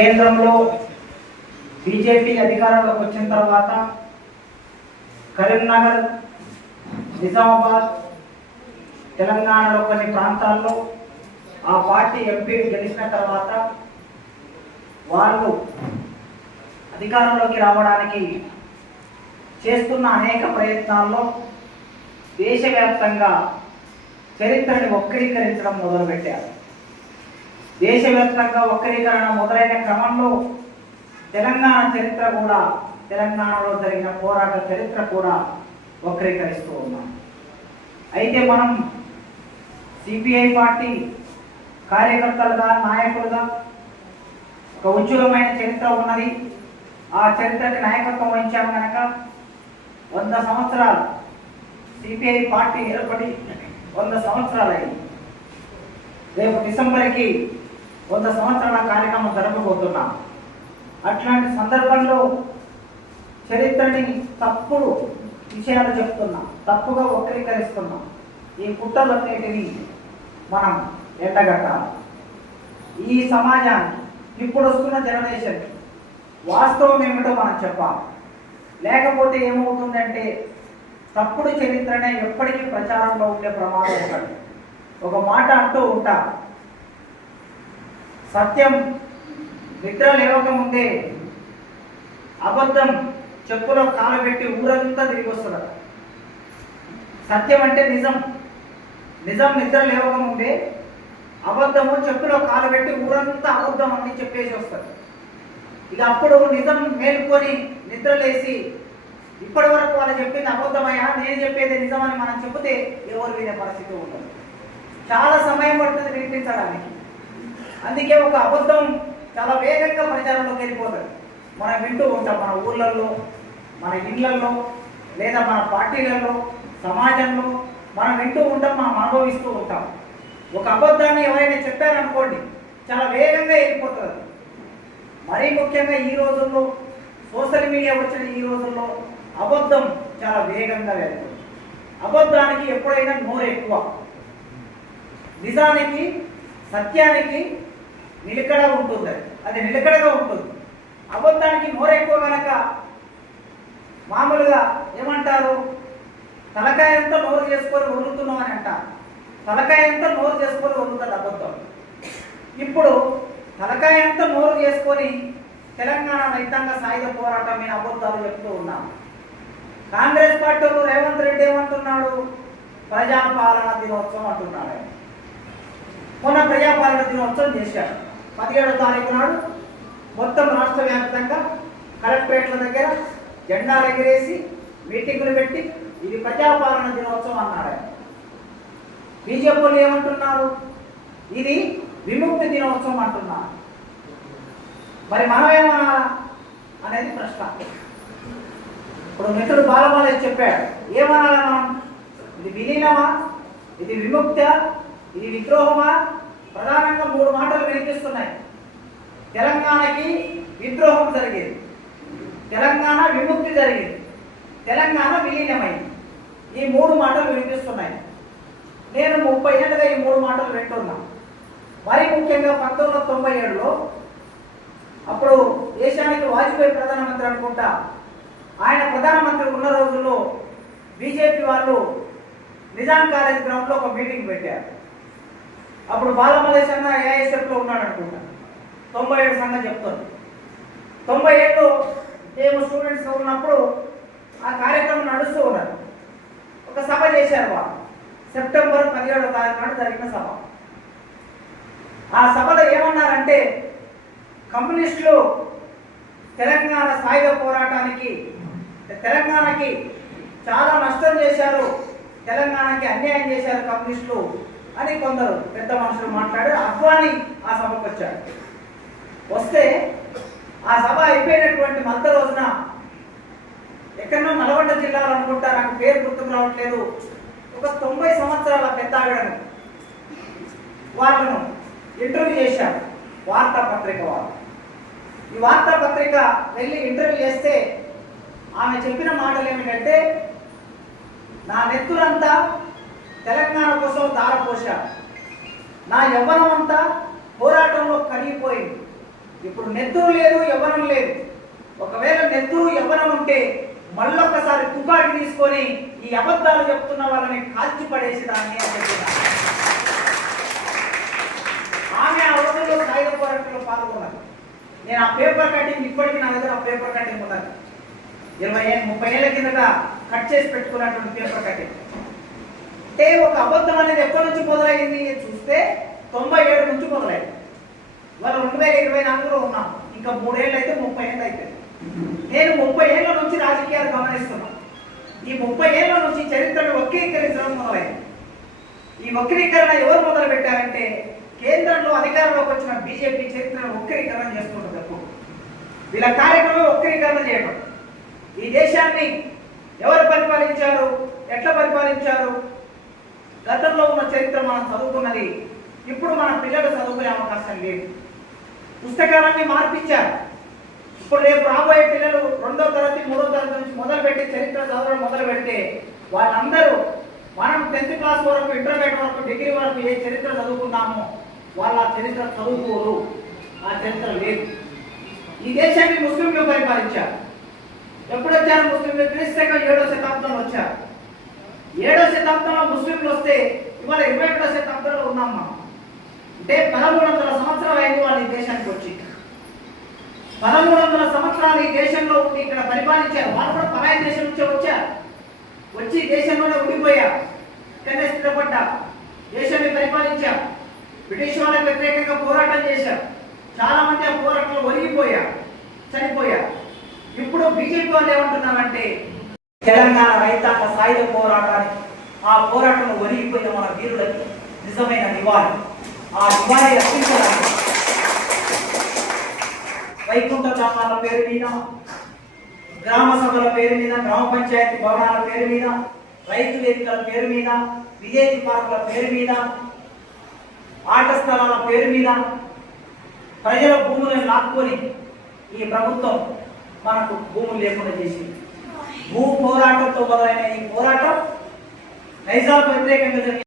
కేంద్రంలో బీజేపీ అధికారంలోకి వచ్చిన తర్వాత కరీంనగర్, నిజామాబాద్, తెలంగాణలో కొన్ని ప్రాంతాల్లో ఆ పార్టీ ఎంపీలు గెలిచిన తర్వాత వాళ్ళు అధికారంలోకి రావడానికి చేస్తున్న అనేక ప్రయత్నాల్లో దేశవ్యాప్తంగా చరిత్రని వక్రీకరించడం మొదలుపెట్టారు. దేశవ్యాప్తంగా వక్రీకరణ మొదలైన క్రమంలో తెలంగాణ చరిత్ర కూడా, తెలంగాణలో జరిగిన పోరాట చరిత్ర కూడా వక్రీకరిస్తూ ఉన్నాం. అయితే మనం సిపిఐ పార్టీ కార్యకర్తలుగా, నాయకులుగా ఒక ఉజ్వలమైన చరిత్ర ఉన్నది. ఆ చరిత్రకి నాయకత్వం వహించాము కనుక 100 సంవత్సరాలు సిపిఐ పార్టీ ఏర్పడి 100 సంవత్సరాలు అయింది. రేపు డిసెంబర్కి 100 సంవత్సరాల కార్యక్రమం జరపబోతున్నాం. అట్లాంటి సందర్భంలో చరిత్రని తప్పుడు విషయాలు చెప్తున్నాం, తప్పుగా వక్రీకరిస్తున్నాం. ఈ కుట్రలన్నిటినీ మనం ఎండగట్టాలి. ఈ సమాజానికి, ఇప్పుడు వస్తున్న జనరేషన్కి వాస్తవం ఏమిటో మనం చెప్పాలి. లేకపోతే ఏమవుతుందంటే తప్పుడు చరిత్రనే ఎప్పటికీ ప్రచారంలో ఉండే ప్రమాదం ఉంటుంది. ఒక మాట అంటూ ఉంటా, సత్యం నిద్ర లేవకముందే అబద్ధం చెప్పులో కాలబెట్టి ఊరంతా తిరిగి వస్తుంది. సత్యం అంటే నిజం. నిజం నిద్ర లేవకముందే అబద్ధము చెప్పులో కాలబెట్టి ఊరంతా అబద్ధం అని చెప్పేసి వస్తుంది. ఇక అప్పుడు నిజం మేలుకొని నిద్రలేసి ఇప్పటి వరకు వాళ్ళు చెప్పింది అబద్ధమయ్యా, నేను చెప్పేది నిజమని మనం చెబితే ఎవరు వినే పరిస్థితి ఉంటుంది. చాలా సమయం పడుతుంది వినిపించడానికి. అందుకే ఒక అబద్ధం చాలా వేగంగా ప్రచారంలోకి వెళ్ళిపోతుంది. మనం వింటూ ఉంటాం, మన ఊళ్ళల్లో, మన ఇళ్లలో, లేదా మన పార్టీలలో, సమాజంలో మనం వింటూ ఉంటాం, మనం అనుభవిస్తూ ఉంటాం. ఒక అబద్ధాన్ని ఎవరైనా చెప్పారనుకోండి, చాలా వేగంగా వెళ్ళిపోతుంది. మరీ ముఖ్యంగా ఈ రోజుల్లో, సోషల్ మీడియా వచ్చిన ఈ రోజుల్లో అబద్ధం చాలా వేగంగా వెళ్తుంది. అబద్ధానికి ఎప్పుడైనా నోరు ఎక్కువ, నిజానికి, సత్యానికి నిలకడ ఉంటుంది. అది నిలకడగా ఉంటుంది. అబద్ధానికి నోరు ఎక్కువ కనుక మామూలుగా ఏమంటారు, తలకాయంతా నోరు చేసుకొని వదులుతున్నాం అని అంటారు. తలకాయంతా నోరు చేసుకొని వదులుతుంది అబద్ధం. ఇప్పుడు తలకాయంతా నోరు చేసుకొని తెలంగాణ రైతాంగ సాయుధ పోరాటం మీద అబద్ధాలు చెప్తూ ఉన్నాం. కాంగ్రెస్ పార్టీలో రేవంత్ రెడ్డి ఏమంటున్నాడు, ప్రజాపాలన దినోత్సవం అంటున్నాడు. మొన్న ప్రజాపాలన దినోత్సవం చేశాడు. 17వ తారీఖు నాడు మొత్తం రాష్ట్ర వ్యాప్తంగా కలెక్టరేట్ల దగ్గర జెండాలు ఎగిరేసి మీటింగులు పెట్టి ఇది ప్రజాపాలన దినోత్సవం అన్నాడు. బీజేపీ వాళ్ళు ఏమంటున్నారు, ఇది విముక్తి దినోత్సవం అంటున్నారు. మరి మనమేమన్నా అనేది ప్రశ్న. ఇప్పుడు మిత్రుడు బాలబాలేష్ చెప్పాడు, ఏమనాలి మనం? ఇది విలీనమా, ఇది విముక్త, ఇది విద్రోహమా? ప్రధానంగా 3 మాటలు వినిపిస్తున్నాయి. తెలంగాణకి విద్రోహం జరిగేది, తెలంగాణ విముక్తి జరిగింది, తెలంగాణ విలీనమైంది. ఈ 3 మాటలు వినిపిస్తున్నాయి. నేను 30 ఏళ్ళుగా ఈ 3 మాటలు వింటున్నా. మరీ ముఖ్యంగా 1997లో అప్పుడు దేశానికి వాజ్పేయి ప్రధానమంత్రి అనుకుంటా, ఆయన ప్రధానమంత్రి ఉన్న రోజుల్లో బీజేపీ వాళ్ళు నిజాం కాలేజ్ గ్రౌండ్లో ఒక మీటింగ్ పెట్టారు. అప్పుడు బాలమల్లేష్ అన్న ఏఐఎస్ఎఫ్లో ఉన్నాడు అనుకుంటా. 97 సంగతి చెప్తాను. 97లో మేము స్టూడెంట్స్ ఉన్నప్పుడు ఆ కార్యక్రమం నడుస్తూ ఉన్నారు. ఒక సభ చేశారు వాళ్ళు. సెప్టెంబర్ 17వ తారీఖు నాడు జరిగిన సభ. ఆ సభలో ఏమన్నారంటే, కమ్యూనిస్టులు తెలంగాణ సాయుధ పోరాటానికి, తెలంగాణకి చాలా నష్టం చేశారు, తెలంగాణకి అన్యాయం చేశారు కమ్యూనిస్టులు అని కొందరు పెద్ద మనుషులు మాట్లాడారు. అద్వానీ ఆ సభకు వచ్చాడు. వస్తే ఆ సభ అయిపోయినటువంటి మధ్య రోజున ఎక్కడో నల్గొండ జిల్లాలో అనుకుంటా, నాకు పేరు గుర్తుకు రావట్లేదు, ఒక 90 సంవత్సరాల పెద్ద ఆవిడను వాళ్ళను ఇంటర్వ్యూ చేశారు వార్తాపత్రిక వాళ్ళు. ఈ వార్తాపత్రిక వెళ్ళి ఇంటర్వ్యూ చేస్తే ఆమె చెప్పిన మాటలు ఏమిటంటే, నా నెత్తులంతా తెలంగాణ కోసం దారపోశారు, నా యవ్వనం అంతా పోరాటంలో కరిగిపోయింది, ఇప్పుడు నెత్తురు లేదు, యవ్వనం లేదు. ఒకవేళ నెత్తురు యవ్వనం ఉంటే మళ్ళొక్కసారి తుపాకి తీసుకొని ఈ అబద్ధాలు చెప్తున్న వాళ్ళని కాల్చి పడేసేదాన్ని అని చెప్తున్నారు. ఆమె ఆ రోజుల్లో సాయుధ పోరాటంలో పాల్గొన్నారు. నేను ఆ పేపర్ కటింగ్ ఇప్పటికీ నా దగ్గర ఆ పేపర్ కటింగ్ ఉన్నది. 30 ఏళ్ళ కిందట కట్ చేసి పెట్టుకున్నటువంటి పేపర్ కటింగ్. అంటే ఒక అబద్ధం అనేది ఎప్పటి నుంచి మొదలైంది చూస్తే 97 నుంచి మొదలైంది. వాళ్ళు 2024లో ఉన్నాం. ఇంకా 3 ఏళ్ళు అయితే 30 ఏళ్ళు అయిపోయింది. నేను 30 ఏళ్ళ నుంచి రాజకీయాలు గమనిస్తున్నాను. ఈ 30 ఏళ్ళ నుంచి చరిత్రను వక్రీకరించడం మొదలైంది. ఈ వక్రీకరణ ఎవరు మొదలు పెట్టారంటే కేంద్రంలో అధికారంలోకి వచ్చిన బీజేపీ చరిత్రను వక్రీకరణ చేస్తుంటుంది. అప్పుడు వీళ్ళ కార్యక్రమం వక్రీకరణ చేయడం. ఈ దేశాన్ని ఎవరు పరిపాలించారు, ఎట్లా పరిపాలించారు, గతంలో ఉన్న చరిత్ర మనం చదువుకున్నది ఇప్పుడు మన పిల్లలు చదువుకునే అవకాశం లేదు. పుస్తకాలన్నీ మార్పించారు. ఇప్పుడు రేపు రాబోయే పిల్లలు 2వ తరగతి 3వ తరగతి నుంచి మొదలుపెట్టి చరిత్ర చదవడం మొదలు పెడితే వాళ్ళందరూ మనం 10th క్లాస్ వరకు, ఇంటర్మీడియట్ వరకు, డిగ్రీ వరకు ఏ చరిత్ర చదువుకున్నామో వాళ్ళ చరిత్ర చదువుకోరు. ఆ చరిత్ర లేదు. ఈ దేశాన్ని ముస్లింలు పరిపాలించారు. ఎప్పుడు వచ్చారు ముస్లింలు? క్రీస్తు 7వ శతాబ్దంలో వచ్చారు. 7వ శతాబ్దంలో ముస్లింలు వస్తే ఇవాళ 21వ శతాబ్దంలో ఉన్నాం మనం. అంటే 1300 సంవత్సరాలు అయింది వాళ్ళు ఈ దేశానికి వచ్చి. 1300 సంవత్సరాలు ఈ దేశంలో ఉండి ఇక్కడ పరిపాలించారు. వాళ్ళు కూడా పరాయి దేశం నుంచి వచ్చారు. వచ్చి దేశంలోనే ఉండిపోయారు. ఇక్కడనే స్థిరపడ్డారు. దేశాన్ని పరిపాలించారు. బ్రిటిష్ వాళ్ళకి వ్యతిరేకంగా పోరాటం చేశారు. చాలా మంది ఆ పోరాటంలో ఒరిగిపోయారు, చనిపోయారు. ఇప్పుడు బీజేపీ వాళ్ళు ఏమంటున్నారంటే తెలంగాణ రైతాంగ సాయుధ పోరాటానికి, ఆ పోరాటంలో ఒరిగిపోయిన మన వీరులకి నిజమైన నివాళి. ఆ నివాళి రక్షించడానికి వైకుంఠ ధామాల పేరు మీద, గ్రామ సభల పేరు మీద, గ్రామ పంచాయతీ భవనాల పేరు మీద, రైతు వేదికల పేరు మీద, విదేశీ పార్కుల పేరు మీద, ఆట స్థలాల పేరు మీద ప్రజల భూములను లాక్కొని ఈ ప్రభుత్వం మనకు భూములు లేకుండా చేసింది. భూ పోరాటంతో మొదలైన ఈ పోరాటం నైజాం వ్యతిరేకంగా జరిగింది.